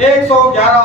111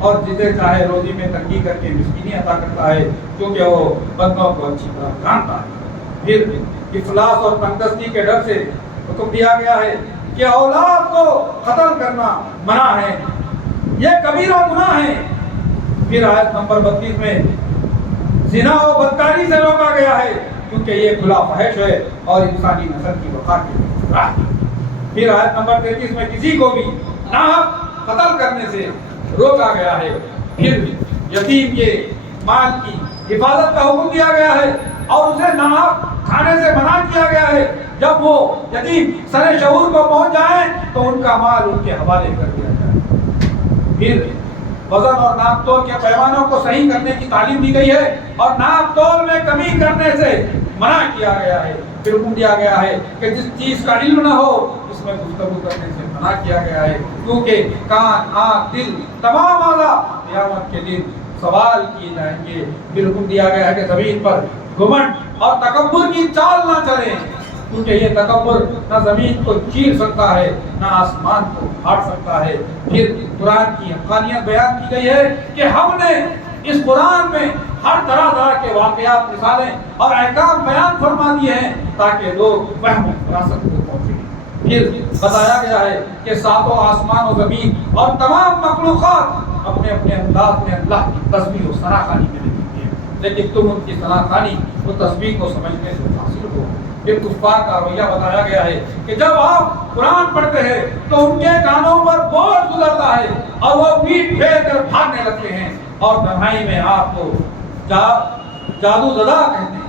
اور جسے چاہے روزی میں تنگی کر کے مسکینی عطا کرتا ہے، کیونکہ وہ بندوں کو اچھی طرح جانتا ہے۔ پھر افلاس اور تنگدستی کے ڈر سے حکم دیا گیا ہے کہ اولاد کو قتل کرنا منع ہے، یہ کبیرہ گناہ ہے۔ پھر آیت نمبر 32 میں زنا و بدکاری سے روکا گیا ہے، کیونکہ یہ کھلا فحش ہے اور انسانی نسل کی بقا کے لیے خطرہ ہے۔ پھر آیت نمبر 33 میں کسی کو بھی ناحق قتل کرنے سے روکا گیا ہے۔ پھر یتیم کے مال کی حفاظت کا حکم دیا گیا ہے اور اسے ناحق کھانے سے منع کیا گیا ہے۔ جب وہ یتیم سر شعور کو پہنچ جائیں تو ان کا مال ان کے حوالے کر دیا جائے۔ پھر وزن اور ناپ تول کے پیمانوں کو صحیح کرنے کی تعلیم دی گئی ہے اور ناپ تول میں کمی کرنے سے منع کیا گیا ہے۔ پھر حکم دیا گیا ہے کہ جس چیز کا علم نہ ہو اس میں گفتگو کرنے سے منع کیا گیا ہے، کیونکہ کان، آنکھ، دل، تمام اعضاء قیامت کے دن سوال کیے جائیں گے۔ پھر حکم دیا گیا ہے کہ زمین پر گھمنڈ اور تکبر کی چال نہ چلیں، کیونکہ یہ تکبر نہ زمین کو چیر سکتا ہے نہ آسمان کو پھاڑ سکتا ہے۔ پھر قرآن کی حقانیت بیان کی گئی ہے کہ ہم نے اس قرآن میں ہر طرح کے واقعات، مثالیں اور احکام بیان فرما دیے ہیں تاکہ لوگ فہم و فراست کو پہنچیں۔ پھر بتایا گیا ہے کہ ساتوں آسمان و زمین اور تمام مخلوقات اپنے اپنے انداز میں اللہ کی تسبیح و ثنا خوانی میں رہتی ہیں، لیکن تم ان کی ثنا خوانی و تسبیح کو سمجھنے سے حاصل ہو۔ پھر کفار کا رویہ بتایا گیا ہے کہ جب آپ قرآن پڑھتے ہیں تو ان کے کانوں پر بوجھ گزرتا ہے اور وہ پیٹ پھیر کر بھاگنے لگتے ہیں اور تنہائی میں آپ کو جادو زدہ کہتے ہیں۔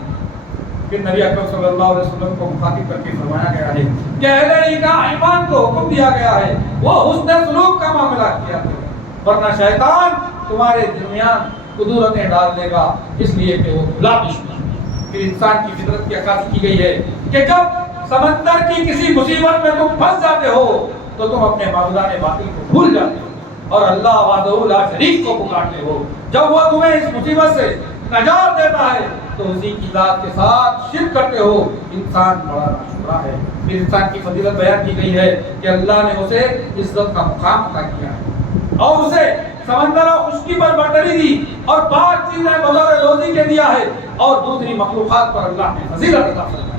پھر نبی اکرم صلی اللہ علیہ وسلم کو مخاطب کر کے فرمایا گیا ہے کہ اہل ایمان کو حکم دیا گیا ہے وہ حسن سلوک کا معاملہ کیا کرے، ورنہ شیطان تمہارے درمیان قدورتیں ڈال دے گا، اس لیے کہ وہ بلا دشمن۔ پھر انسان کی فطرت کی عکاسی کی گئی ہے کہ جب سمندر کی کسی مصیبت میں تم پھنس جاتے ہو تو تم اپنے معبودان باطل کو بھول جاتے ہو اور اللہ وحدہ لا شریک کو پکارتے ہو۔ جب وہ تمہیں اس مصیبت سے نجات دیتا ہے تو اسی کی ذات کے ساتھ شرک کرتے ہو، انسان بڑا ناشکرا ہے۔ پھر انسان کی فضیلت بیان کی گئی ہے کہ اللہ نے اسے عزت کا مقام عطا کیا ہے اور اسے سمندر اور خشکی پر برتری دی اور پاک چیزیں بطور روزی کے دیا ہے اور دوسری مخلوقات پر اللہ نے فضیلت عطا فرمائی۔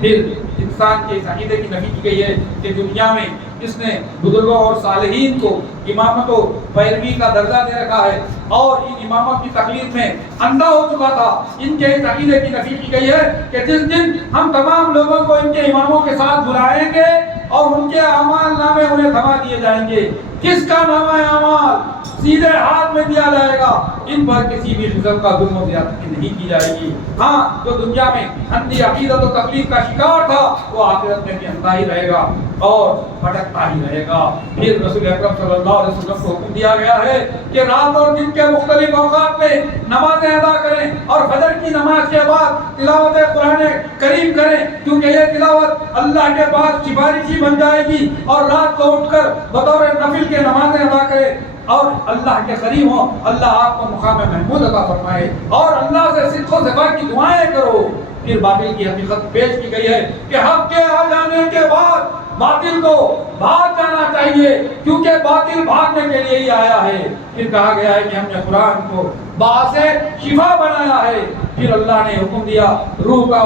پھر انسان کے اس عقیدے کی نفی کی گئی ہے کہ دنیا میں اس نے بزرگوں اور صالحین کو امامت و پیروی کا درجہ دے رکھا ہے اور ان اماموں کی تقلید میں اندھا ہو چکا تھا۔ ان کے اس عقیدے کی نفی کی گئی ہے کہ جس دن ہم تمام لوگوں کو ان کے اماموں کے ساتھ بلائیں گے اور ان کے اعمال نامے انہیں تھما دیے جائیں گے، کس کا نامہ اعمال سیدھے ہاتھ میں دیا جائے گا، ان پر کسی بھی قسم کا ظلم و زیادتی نہیں کی جائے گی۔ ہاں، جو دنیا میں اندھی عقیدت و تکلیف کا شکار تھا وہ آخرت میں بھی اندھا ہی رہے گا اور بھٹکتا ہی رہے گا۔ پھر رسول اکرم صلی اللہ علیہ وسلم کو حکم دیا گیا ہے کہ رات اور دن کے مختلف اوقات میں نمازیں ادا کریں اور فجر کی نماز کے بعد تلاوت قرآن کریم کریں، کیونکہ یہ تلاوت اللہ کے پاس سفارشی بن جائے گی، اور رات کو اٹھ کر بطور نفل کے نمازیں ادا کریں اور اللہ کے قریب ہوں، اللہ آپ کو مقام محمود عطا فرمائے، اور اللہ سے صدق و صفا کی دعائیں کرو۔ پھر باطل کی حقیقت پیش کی گئی ہے کہ حق کے آ جانے کے بعد باطل کو بھاگ جانا چاہیے، کیونکہ باطل بھاگنے کے لیے ہی آیا ہے۔ پھر کہا گیا ہے کہ ہم نے قرآن کو باعث شفا بنایا ہے۔ پھر اللہ نے حکم دیا، روح کا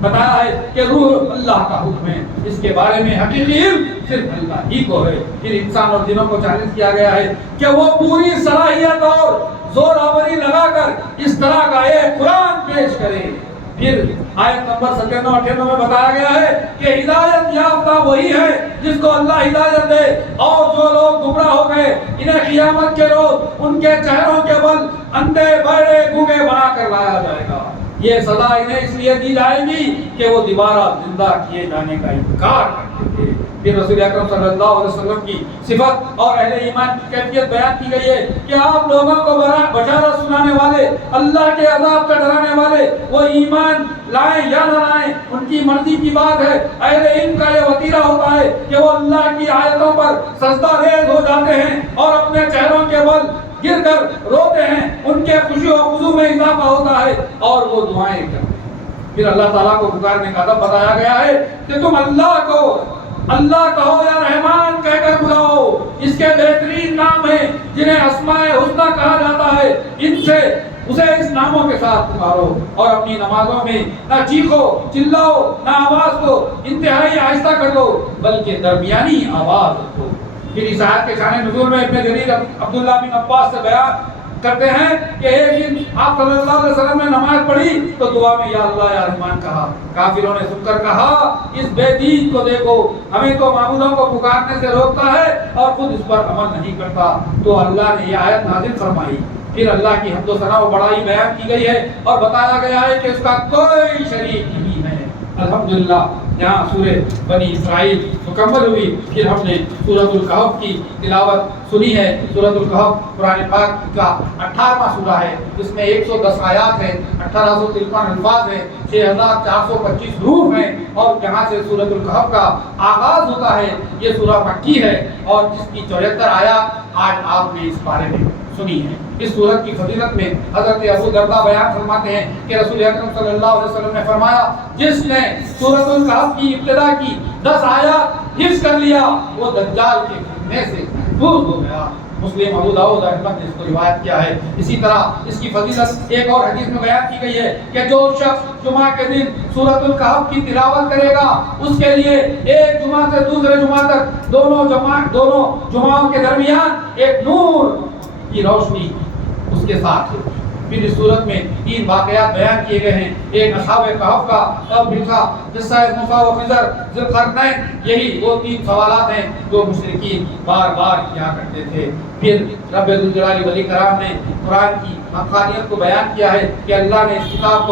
بتایا ہے کہ روح اللہ کا حکم ہے، اس کے بارے میں حقیقی علم صرف اللہ ہی کو ہے۔ پھر انسان اور جنوں کو چیلنج کیا گیا ہے کہ وہ پوری صلاحیت اور زور آوری لگا کر اس طرح کا ایک قرآن پیش کرے۔ پھر آیت نمبر 97-98 میں بتایا گیا ہے کہ ہدایت یافتہ وہی ہے جس کو اللہ ہدایت دے، اور جو لوگ گمراہ ہو گئے انہیں قیامت کے روز ان کے چہروں کے بل اندھے بہرے گونگے بنا کر لایا جائے گا۔ یہ سزا انہیں اس لیے دی جائے گی کہ وہ دوبارہ زندہ کیے جانے کا انکار کرتے تھے۔ پھر رسول اکرم صلی اللہ علیہ وسلم کی صفت اور اہل ایمان کی کیفیت بیان کی گئی ہے کہ آپ لوگوں کو بشارت سنانے والے، اللہ کے عذاب سے ڈرانے والے، وہ ایمان لائیں یا نہ لائیں ان کی مرضی کی بات ہے۔ اہل علم کا یہ وتیرہ ہوتا ہے کہ وہ اللہ کی آیتوں پر سجدہ ریز ہو جاتے ہیں اور اپنے چہروں کے بل گر کر روتے ہیں، ان کے خوشی و خضوع میں اضافہ ہوتا ہے اور وہ دعائیں کرتے ہیں۔ پھر اللہ تعالیٰ کو پکارنے کا ادب بتایا گیا ہے کہ تم اللہ کو اللہ کہو یا رحمان کہہ کر بلاؤ، اس کے بہترین بہترین نام ہیں جنہیں اسماء حسنی کہا جاتا ہے، ان سے اسے اس ناموں کے ساتھ پکارو اور اپنی نمازوں میں نہ چیخو چلاؤ، نہ آواز کو انتہائی آہستہ کر دو بلکہ درمیانی آواز رکھو۔ پھر اس آیت کے شان نزول میں ابن جریر عبداللہ بن عباس سے بیان کرتے ہیں کہ ایک دن آپ صلی اللہ علیہ وسلم نے نماز پڑھی تو دعا میں یا اللہ یا رحمان کہا۔ کافروں نے سن کر کہا اس بے دین کو دیکھو، ہمیں تو معبودوں کو پکارنے سے روکتا ہے اور خود اس پر عمل نہیں کرتا۔ تو اللہ نے یہ آیت نازل فرمائی۔ پھر اللہ کی حمد و ثنا و بڑائی بیان کی گئی ہے اور بتایا گیا ہے کہ اس کا کوئی شریک نہیں ہے۔ الحمدللہ یہاں سورہ بنی اسرائیل مکمل ہوئی۔ پھر ہم نے سورۃ الکہف کی تلاوت سنی ہے۔ سورۃ الکہف قرآن پاک کا 18واں سورہ ہے، جس میں 110 آیات ہیں، 1853 الفاظ ہیں، 6425 حروف ہیں، اور جہاں سے سورۃ الکہف کا آغاز ہوتا ہے یہ سورہ مکی ہے اور جس کی 74 آیات آج آپ نے اس بارے میں سنی ہے۔ اس سورت کی فضیلت میں حضرت ابو درداء بیان فرماتے ہیں کہ رسول اکرم صلی اللہ علیہ وسلم نے فرمایا جس نے سورۃ الکہف کی ابتدا کی 10 آیات حفظ کر لیا وہ دجال کے فتنے سے محفوظ ہو گیا۔ مسلم، ابو داؤد، احمد نے اس کو روایت کیا ہے۔ اسی طرح اس کی فضیلت ایک اور حدیث میں بیان کی گئی ہے کہ جو شخص جمعہ کے دن سورۃ الکہف کی تلاوت کرے گا اس کے لیے ایک جمعہ سے دوسرے جمعہ تک دونوں جمعوں کے درمیان ایک نور کی روشنی اس کے ساتھ ہے۔ پھر اس صورت میں 3 واقعات بیان کیے گئے ہیں، ایک اصحاب کہف کا اور دوسرا قصہ موسیٰ و خضر ذی القرنین۔ یہی وہ 3 سوالات ہیں جو مشرکین بار بار کیا کرتے تھے۔ پھر رب ذوالجلال والاکرام نے قرآن کی حقانیت کو بیان کیا ہے کہ اللہ نے اس کتاب کو